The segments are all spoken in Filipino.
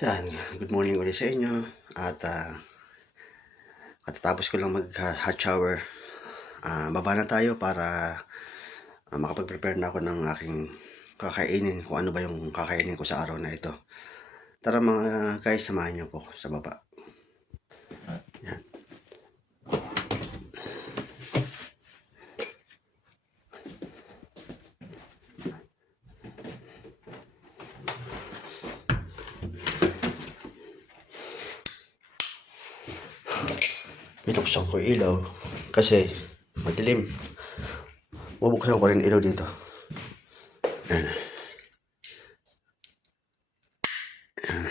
Yan, good morning ulit sa inyo. At katatapos ko lang mag-hot shower. Baba na tayo para makapag-prepare na ako ng aking kakainin. Kung ano ba yung kakainin ko sa araw na ito. Tara mga guys, samahan niyo po sa baba. Yan. Binuksan ko ilaw kasi madilim. Bubuksan ko rin ilaw dito. Yan. Yan.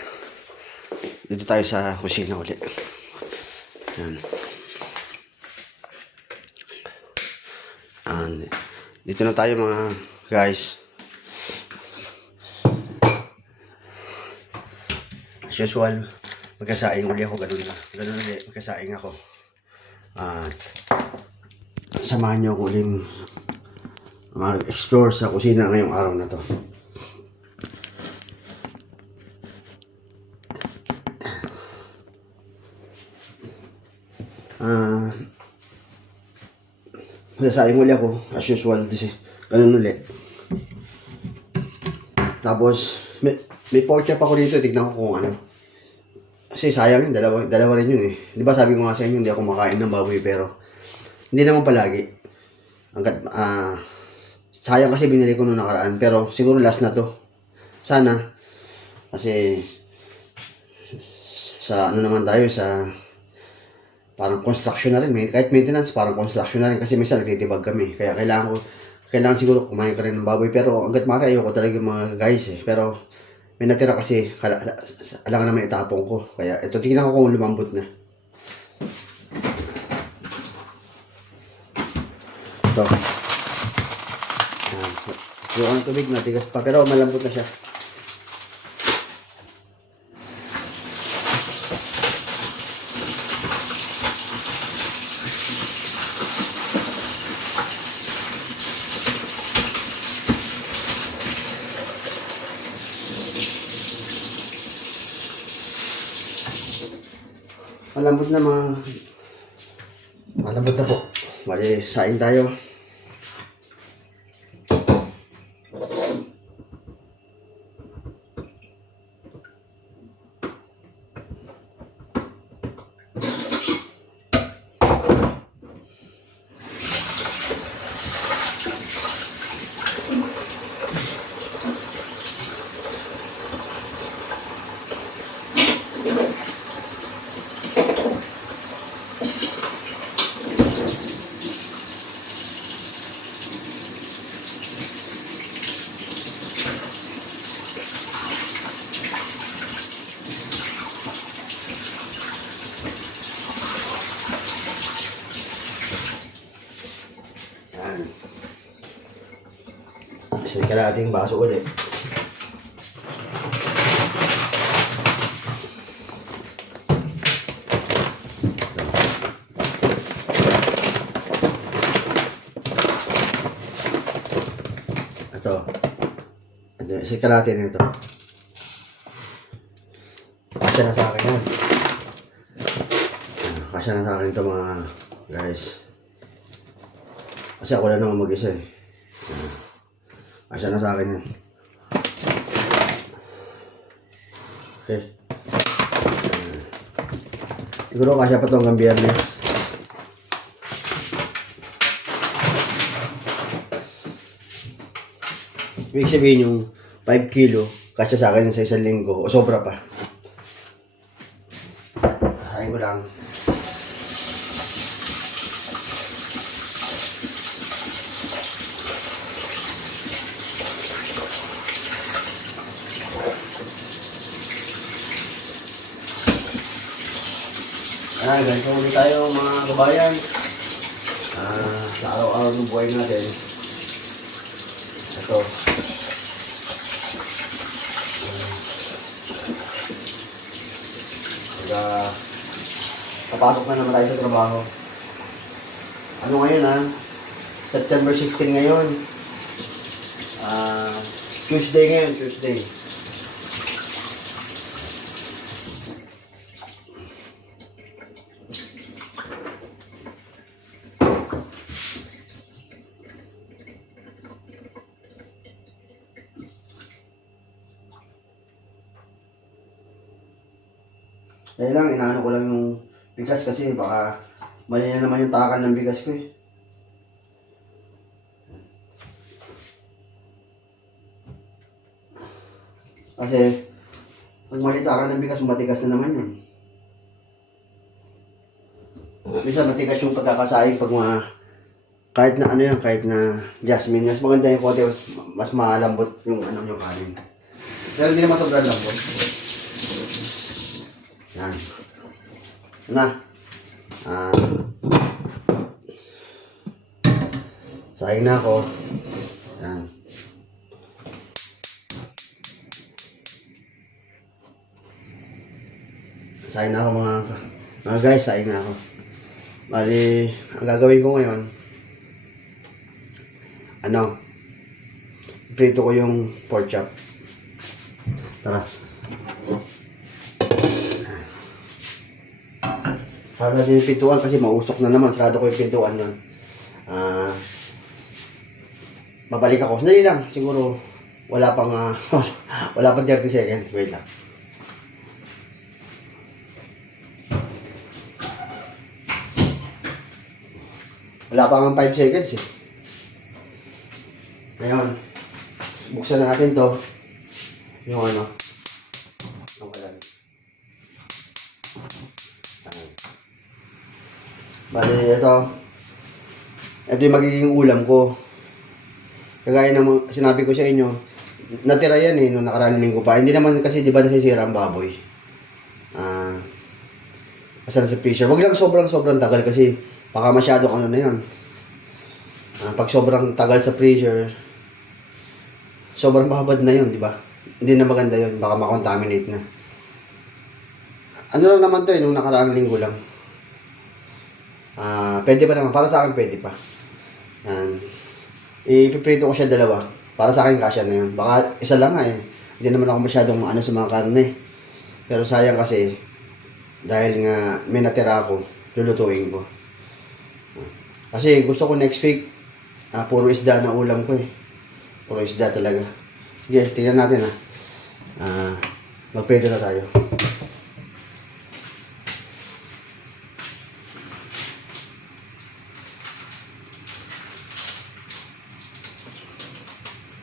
Dito tayo sa kusina ulit. Yan. And dito na tayo mga guys. As usual, magkasaing uli ako, ganun ulit, magkasaing ako. At samahan nyo ako uling mag-explore sa kusina ngayong araw na to. Magkasaing uli ako, as usual, ganun ulit. Tapos, may pork chop ako dito, tignan ko kung ano. Kasi sayang yun, dalawa rin yun eh. Di ba sabi ko nga sa inyo, hindi ako makain ng baboy, pero hindi naman palagi. Sayang kasi binili ko nung nakaraan, pero siguro last na to. Sana, kasi sa ano naman tayo, sa parang construction na rin. Kahit maintenance, parang construction na rin. Kasi minsan nagtitibag kami. Kaya kailangan siguro kumain ka rin ng baboy. Pero hanggat maaari, ayoko talaga mga guys eh. Pero may natira kasi, alangan naman itapong ko. Kaya ito, tingnan ko kung lumambot na. Ito. Yung tubig matigas pa. Pero malambot na siya. Malambot na po. Bali, sain tayo. Isang kalating baso ulit. Ito. Isang kalate na ito. Kasya na sa akin yan. Kasya na sa akin ito mga guys. Kasi ako na naman mag-isa eh. Kasya na sa akin yan. Okay. Siguro kasya pa ito hanggang Biyernes. Ibig sabihin yung 5 kilo, kasya sa akin sa isang linggo o sobra pa. Kain ko lang. Ganito ulit tayo mga kabayan. Sa araw-araw ng buhay natin. Ito. Papasok na naman tayo sa trabaho. Ano ngayon September 16 ngayon. Tuesday ngayon, Tuesday. Kaya lang, inaano ko lang yung bigas kasi baka mali na naman yung takal ng bigas ko eh. Kasi, pag mali takal ng bigas, matigas na naman yun. Minsan matigas yung pagkakasaing pag mga, kahit na ano yan, kahit na jasmine, mas maganda yung konti, mas malambot yung ano yung kanin. Pero hindi naman sobrang lambot. Yan. Na. Ah, saing na ako. Yan. Saing na ako mga guys, saing na ako. Bali, ang gagawin ko ngayon, ano, prito ko yung pork chop. Tara. Para natin yung pintuan kasi mausok na naman. Sarado ko yung pintuan nun. Babalik ako. Sandali lang. Siguro wala pang wala pang 30 seconds. Wait lang. Wala pang 5 seconds eh. Ngayon, buksan na natin to. Yung ano. Yung kalan. Bali, ito. Ito yung magiging ulam ko. Kagaya ng sinabi ko sa inyo, natira yan eh, nung nakaraang linggo pa. Hindi naman kasi, di ba nasisira ang baboy? Basta sa freezer. Wag lang sobrang tagal kasi baka masyadong ano na yun. Pag sobrang tagal sa freezer, sobrang babad na yun, di ba? Hindi na maganda yun. Baka makontaminate na. Ano lang naman to eh, nung nakaraang linggo lang. Pwede pa naman. Para sa akin, pwede pa. Ipiprito ko siya dalawa. Para sa akin, kasya na yun. Baka isa lang nga eh. Hindi naman ako masyadong ano sa mga karne. Pero sayang kasi, dahil nga may natira ako, lulutuin ko. Kasi gusto ko next week, puro isda na ulam ko eh. Puro isda talaga. Sige, tingnan natin magprito na tayo.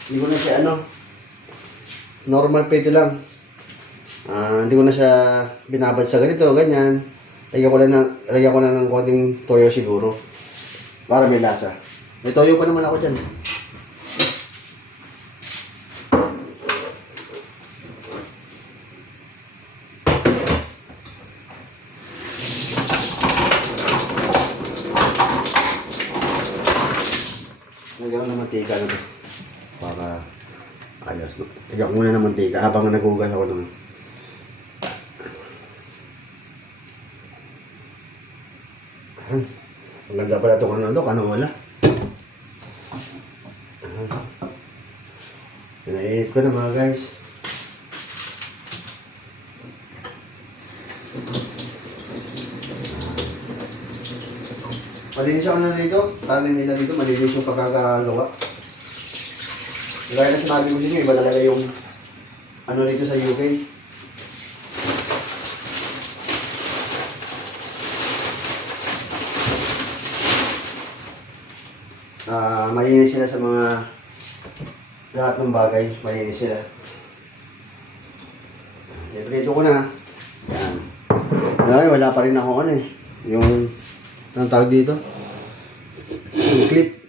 Hindi ko na siya normal prito lang. Hindi ko na siya binabad sa ganito, ganyan. Lagyan ko lang ng konting toyo siguro. Para may lasa. May toyo pa naman ako dyan. Lagyan ko ng mantika na to. Para ayos. Lagyan ko muna ng mantika habang naghugas ako naman. Ang ganda pala itong kanola. Pinainit ko na mga guys. Malinis yung dito. Karne nila dito, malinis yung pagkakagawa. Gaya na sinabi ko sa inyo, iba talaga yung dito sa UK. Malinis sila sa mga lahat ng bagay, malinis sila. Iprito ko na. Yan. Wala pa rin ako yung anong tawag dito? Yung clip.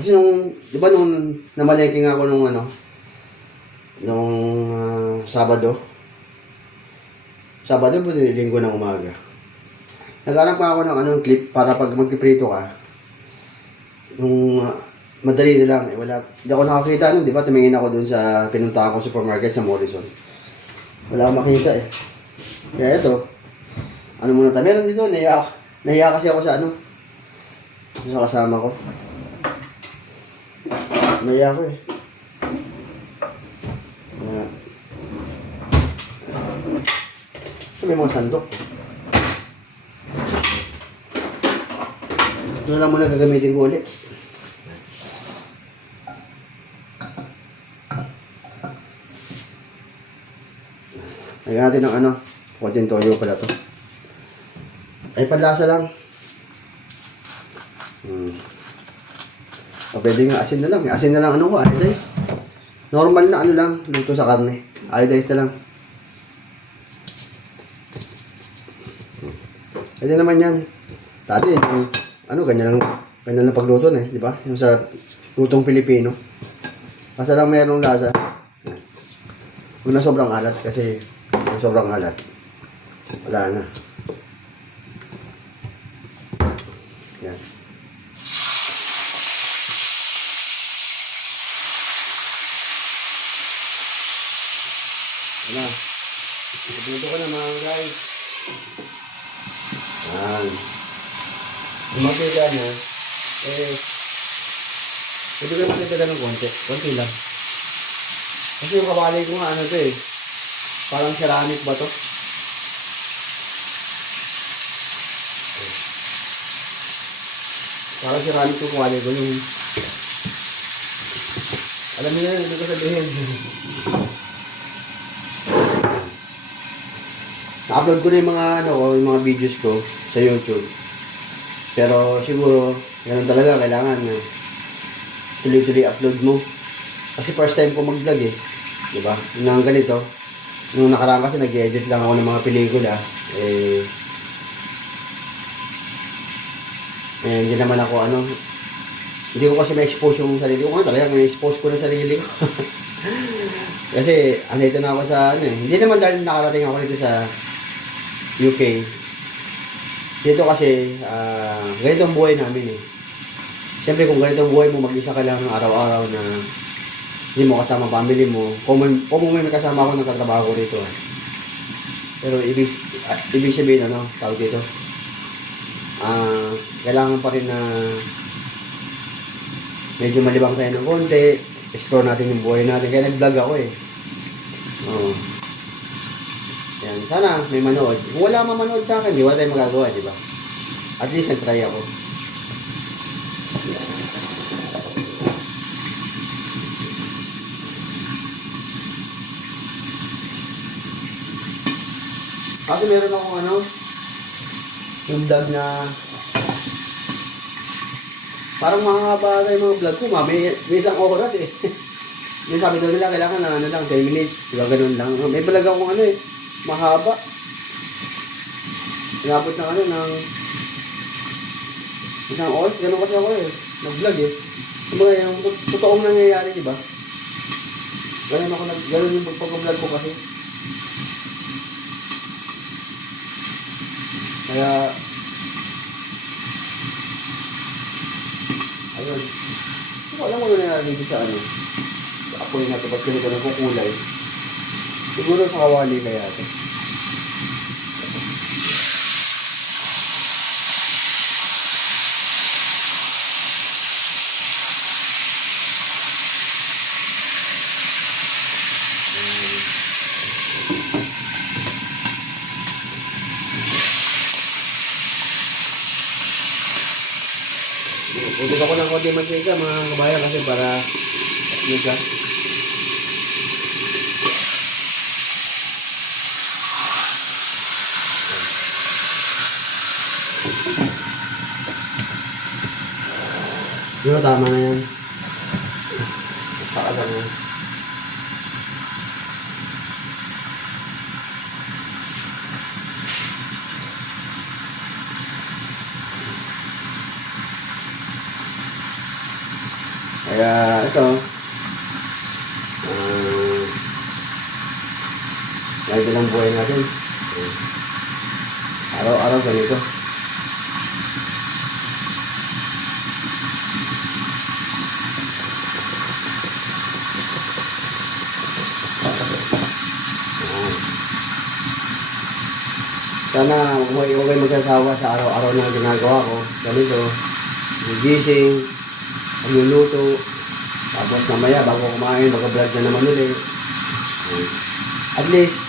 Kasi di ba nung namalengke nga ako nung Sabado po linggo ng umaga. Naghanap pa ako ng clip para pag magpiprito ka, nung madali na lang, wala. Hindi ako nakakita nun, di ba? Tumingin ako dun sa pinuntahan ko supermarket sa Morrison. Wala akong makita eh. Kaya ito, muna tayo. Meron dito, nahiya kasi ako sa sa kasama ko. Nahiya ako eh. May mga sandok. Ito lang muna gagamitin ko ulit. Lagyan natin ng ano, konting toyo pala to. Ay, panlasa lang. O, pwede nga asin na lang. Asin na lang ano ko, iodize. Normal na ano lang, luto sa karne. Iodize na lang. Pwede naman yan. Dati, yung, ano, ganyan lang pagluto na di ba? Yung sa lutong Pilipino. Basta lang mayroong lasa. Huwag na sobrang alat kasi yung sobrang alat, wala na. Yan. Yan na. Dito ko na mga guys. Yan. Umapiga na. Pwede ko makita ng konti. Konti lang. Kasi yung kawali ko nga ano to parang ceramic ba to? Parang ceramic yung kawali ko yung... Alam niyo yan, hindi ko sabihin. Na-upload ko na yung mga yung mga videos ko sa YouTube. Pero siguro, ganun talaga, kailangan tuloy-tuloy upload mo. Kasi first time ko mag-vlog diba? Yung ganito, nung nakaraan kasi nag-edit lang ako ng mga pelikula, hindi naman ako hindi ko kasi ma-expose yung sarili ko. Talaga ma-expose ko na sarili ko. Kasi andito na ako sa hindi naman dahil nakarating ako dito sa UK. Dito kasi, ganito ang buhay namin Siyempre kung ganito ang buhay mo, mag-isa ka lang araw-araw na hindi mo kasama family mo. Kung may kasama ako, nagkatrabaho ko rito. Pero ibig sabihin, tawag dito, kailangan pa rin na medyo malibang tayo ng konti, explore natin yung buhay natin. Kaya nag-vlog ako Yan, sana may manood. Kung wala mamanood sa akin, wala tayong magagawa, di ba? At least nag-try ako. Kasi meron akong yung vlog na parang mahaba na yung mga vlog ko, may isang oras Yung sabi daw nila, kailangan na lang, 10 minutes, diba ganun lang. May vlog akong mahaba. Inabot na ng isang oras, ganun kasi ako nag-vlog Yung mga yung totoong nangyayari, diba? Ganun yung pag-vlog ko kasi. Kaya, ayun. Alam mo na nangyari sa sa apoy na ito, ba't ganito nagkukulay? Siguro sa kawali kaya ito. Utos ako ng konti mantika mga kabayan kasi para smooth siya. Siguro tama na yan. Pakasal na. Kaya ito ganito lang buhay natin. Araw-araw ganito. Sana huwag kayo magsasawa sa araw-araw na ginagawa ko. Ganito, gising, magluluto, tapos mamaya bago kumain, mag-vlog na naman ulit. At least,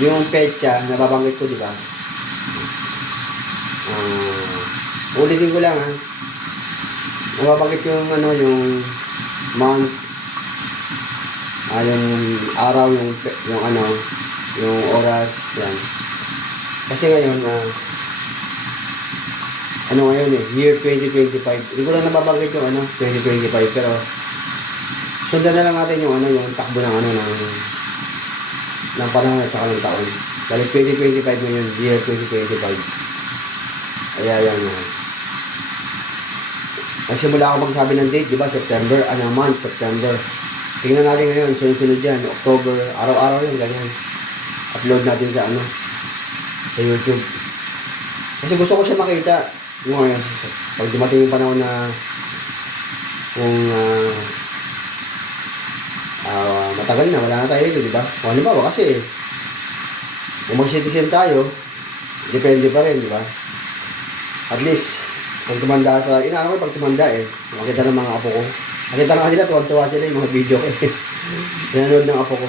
yung petsa, nababanggit ko, di ba? Ulitin ko lang, nababanggit yung, yung month, yung araw, yung yung oras, yan. Kasi ngayon, ano ngayon year 2025. Hindi ko lang nababanggit yung 2025, pero sundan na lang natin yung yung takbo ng ng panahon at saka ng taon. Dahil 2025 ngayon, year 2025. Kaya yan. Nagsimula ako magsabi ng date, di ba? September, month, September. Tingnan natin ngayon, sunod-sunod yan, October, araw-araw yun, ganyan. Upload natin sa sa YouTube. Kasi gusto ko siya makita. Yung pag dumating yung panahon na kung matagal na, wala na tayo dito, di ba? O ano ba, kasi kung mag-citizen tayo, depende pa rin, di ba? At least, pag tumanda sa, inaano ko pag tumanda makita ng mga apo ko. Nakita na kanila, tuwag-tuwa sila yung mga video ko Pinanood ng apo ko.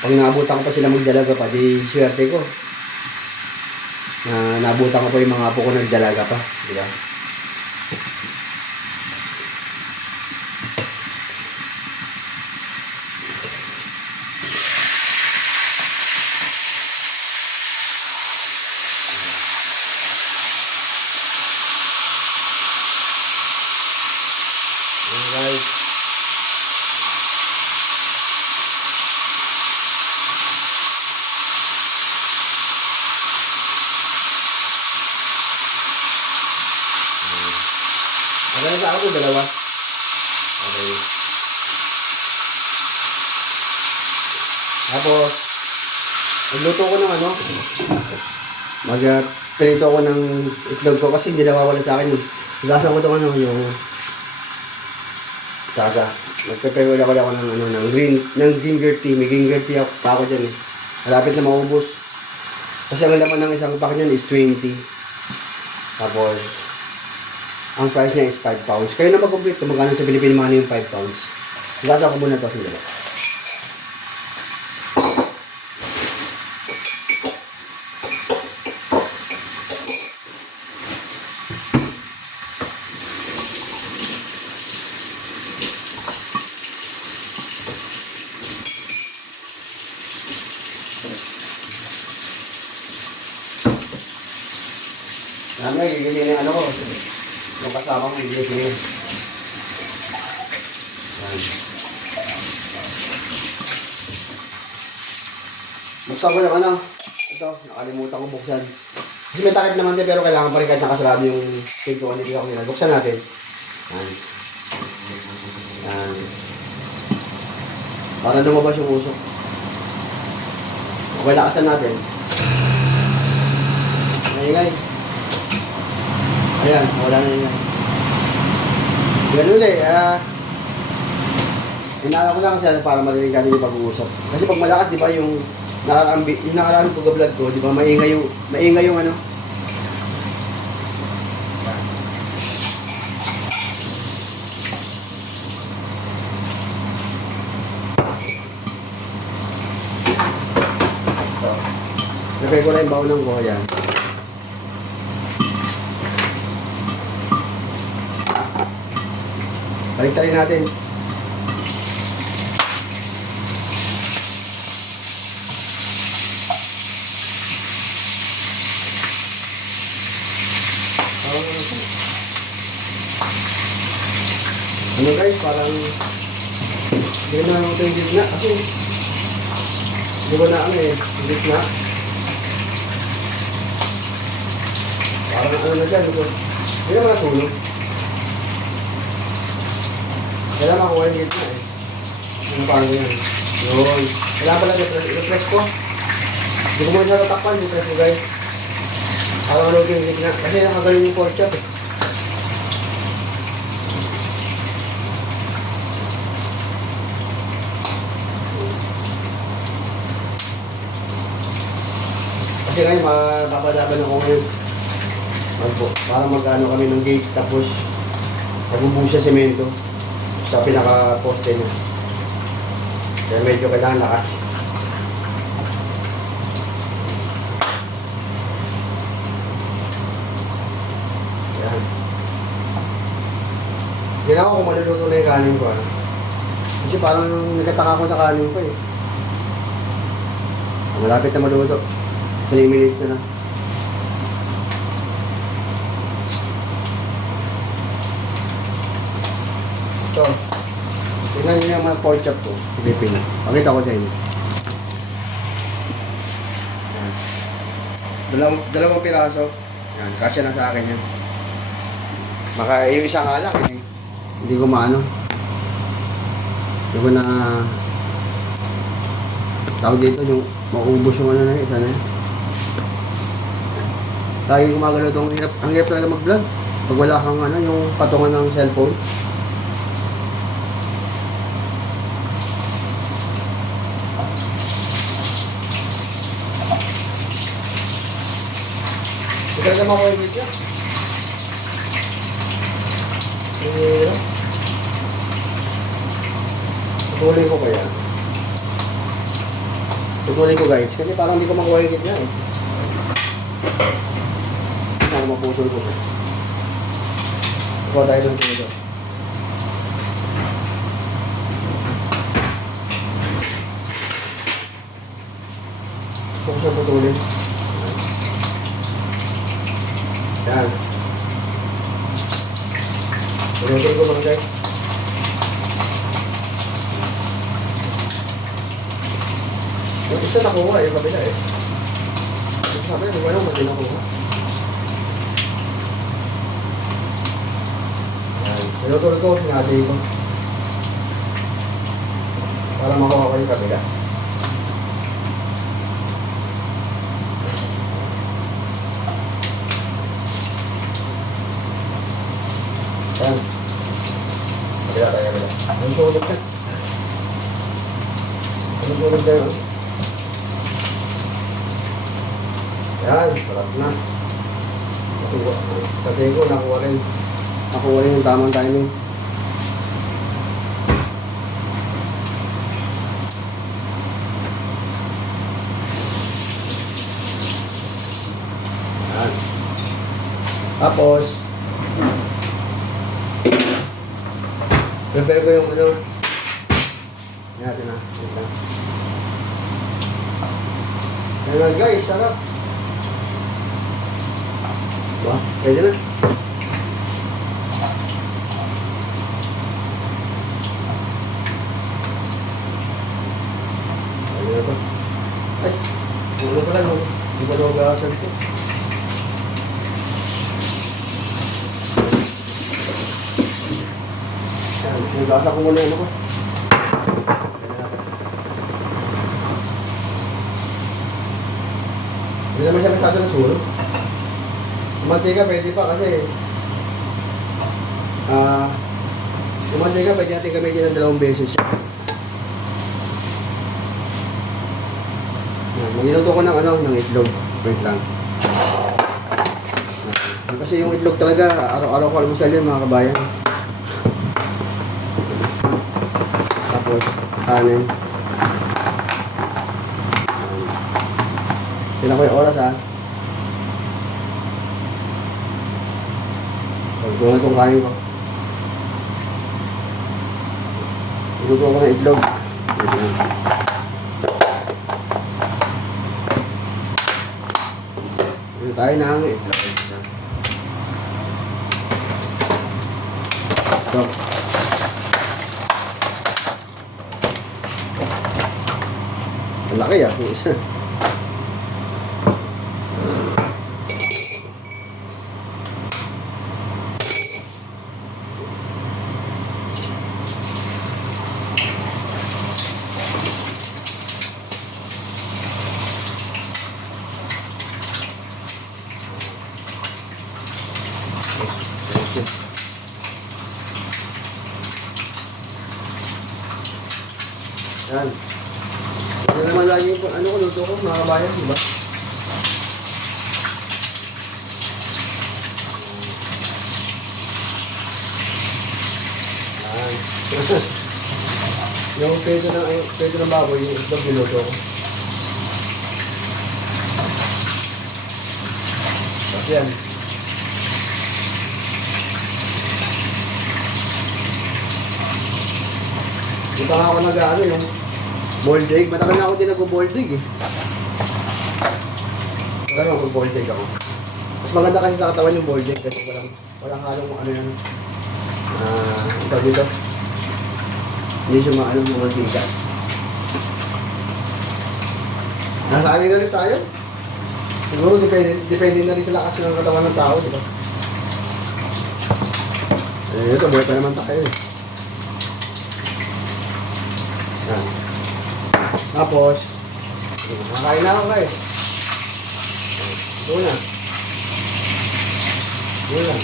Pag naabutan ko pa sila magdalaga pa, di swerte ko. Naabutan ko pa yung mga apo ko nagdalaga pa, di ba? Guys, okay na ako, dalawa. Okay. Tapos, magluto ko ng pinito ko ng itlog ko kasi hindi nawawala sa akin. Gasan ko itong yung sasa. Magpe-prepare ako ng ginger tea. May ginger tea pa ako dyan Malapit na maubos. Kasi ang laman ng isang pack niyan is 20. Tapos, ang price niya is 5 pounds. Kayo na mag-complete kung magkano sa Philippine money yung 5 pounds. Gasa ko muna ito. Sandali. Namaya, gigilin yung ko. Yung kasama ko, gigilin. Buksan ko yung ito, nakalimutan ko buksan. Kasi may takip naman din, pero kailangan pa rin kahit nakasarado yung pintuan dito ako nila. Buksan natin. Para lumabas yung usok. Okay, lakasan natin. Ngayon. Ayan, wala na yan. Ganun ulit, inala ko lang kasi para marinig natin yung pag-uusap. Kasi pag malakas, di ba, yung nakaraang pag-vlog ko, di ba, maingay yung Lagay ko lang yung baon ko, ayan. Balik-talin natin. Guys, parang hindi na lang ito yung gitna kasi hindi ko na gitna. Parang na dyan, hindi naman natulog. Kailangan makuha yung gitna paano yan? Yun. Kailangan pala i-refresh ko. Hindi ko muna siya tatakpan, i-refresh ko guys. Parang malog yung gitna. Kasi nakagaling yung pork chop Kasi ngayon, mapapalaban ako ngayon. Para mag-ano kami ng gate, tapos magbubuo siya semento sa pinaka-poste niya. Kaya medyo kailangan lakas. Yan. Hindi na ako kung maluluto na yung kanin ko. Kasi parang nagkataka ko sa kanin ko . Malapit na maluto. 3 minutes na lang. Ito. Tingnan nyo yung mga pork chop ko. Pilipino. Pakita ko sa inyo. Yan. Dalawang piraso. Yan. Kasya na sa akin yan. Yung isa nga lang eh. Hindi ko maano. Hindi ko na tawag dito yung maubos yung ano na yun. Isa na yun. Lagi gumagalaw itong hirap. Ang hirap talaga mag-vlog. Pag wala kang ano, yung patungan ng cellphone. Ikaw naman ko yung video. Tutuloy ko kaya. Tutuloy ko guys. Kasi parang hindi ko makuha yung video eh. Hindi ako maputol ko. Ikaw tayo lang dito. Gusto ko siya putulin. Yan. Pinutol ko lang guys. Yung isa nakuha, yung kabila eh. Yung sabi, hindi ko alam kung nakuha. Yan. Pinutol ko, hinati ko. Para makuha ko yung kabila. Yan. Kabila tayo, kabila. Yung tulog ka. Yung tulog tayo. Yan, sarap na. Sa tingin ko, nakuha rin. Nakuha rin yung tamang timing. Yan. Tapos, prepare ko yung ano. Yan natin na. Yan na guys, sarap. Diba? Pwede na. Pwede na ito. Ay, ulo ko lang. Hindi ko lang gawasag ito. Yan, nagasa ko muna yung ano ko. Hindi naman siya masyado na sulo. Mantika pwede pa kasi yung mantika pwede natin gamitin ng 2 beses siya. Magniluto ko ng ano, ng itlog. Wait lang. Kasi yung itlog talaga araw-araw ko almusal yan mga kabayan. Tapos kanin. Tignan ko yung oras ha. Ito na itong kain ko. Luto ko ng itlog. Ito tayo ng itlog. Ito. Ang laki ah. Yung isa. Yan. Ito naman lagi yung ano ko, luto ko, mga kabayan, diba? Yan. Yung peso ng baboy, yung itlog niluto ko. Tapos yan. Ito nga ako nag-ano yung boiled egg. Matagal na ako din nag-boiled egg eh. Magkaroon mag boiled egg ako. Mas maganda kasi sa katawan yung boiled egg kasi walang halong ano yan. Ito dito. Hindi siya maano ng mantika. Nasa akin na rin tayo. Siguro depende na rin sa lakas ng katawan ng tao, di ba? Ito, buhay pa naman tayo eh. Yan. Tapos, nakakain na ako guys. Ito na. Ito na.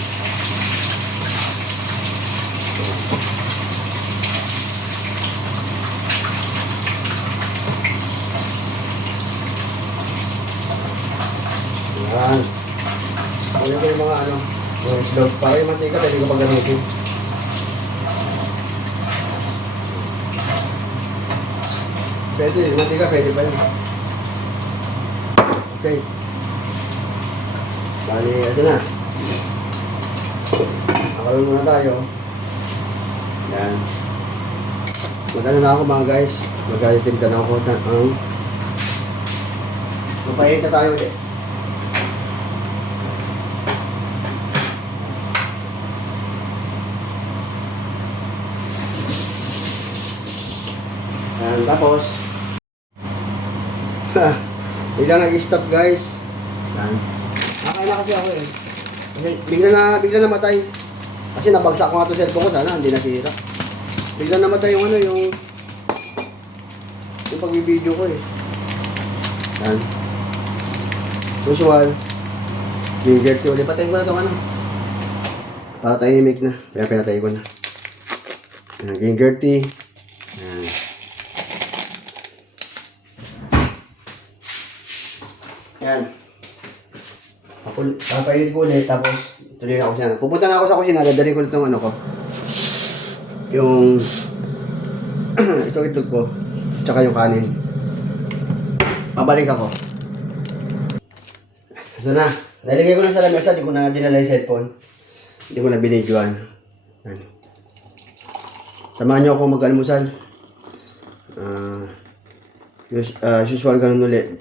Yan. Kunin ko yung mga ano, yung itlog. Para yung mantika, pwede ko pag-gamitin. Pwede, yung mantika, pwede pa yun. Okay. Bali, ito na. Nakaroon muna tayo. Yan. Magano na ako mga guys. Magkatitim ka na ako. Mapahit na tayo ulit. Yan, tapos biglang nag-stop guys. Yan. Nakain na kasi ako eh. Kasi bigla namatay. Kasi nabagsak ko nga ito cellphone ko, sana hindi nasira. Bigla namatay yung ano, yung pagbibideo ko eh. Yan. Usual. Ginger tea ulit. Patayin ko na itong ano. Para tahimik na. Kaya pinatay ko na. Yan, ginger tea. Yan. Yan. Papainit ko ulit, tapos tuloy ako siya. Pupunta na ako sa kusina, dadalhin ko ulit itong ano ko. Yung itong itlog ko, tsaka yung kanin. Pabalik ako. Ito na. Nalagay ko na sa lamesa, di ko na dinala yung cellphone. Hindi ko na binidyoan. Yan. Samahan niyo ako mag-almusal. Usual ganun ulit.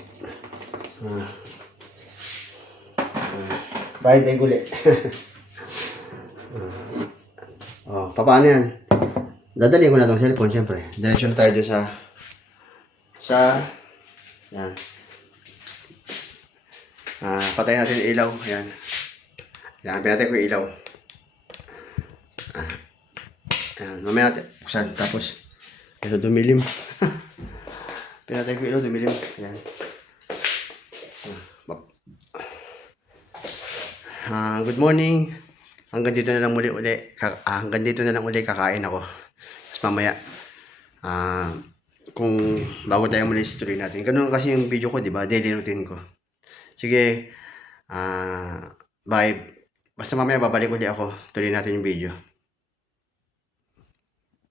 Fried egg ulit. Paano yan? Dadalhin ko na itong cellphone, syempre. Diretso na tayo doon yan. Patayin natin yung ilaw. Yan. Yan, pinatay ko yung ilaw. Yan, mamaya natin buksan. Tapos, ito dumilim. Pinatay ko yung ilaw, dumilim. Yan. Good morning. Hanggang dito na lang muli kakain ako. Tapos mamaya kung bago tayo muli tuloy natin. Ganun kasi yung video ko, di ba? Daily routine ko. Sige. Bye. Basta mamaya babalik ulit ako. Tuloy natin yung video.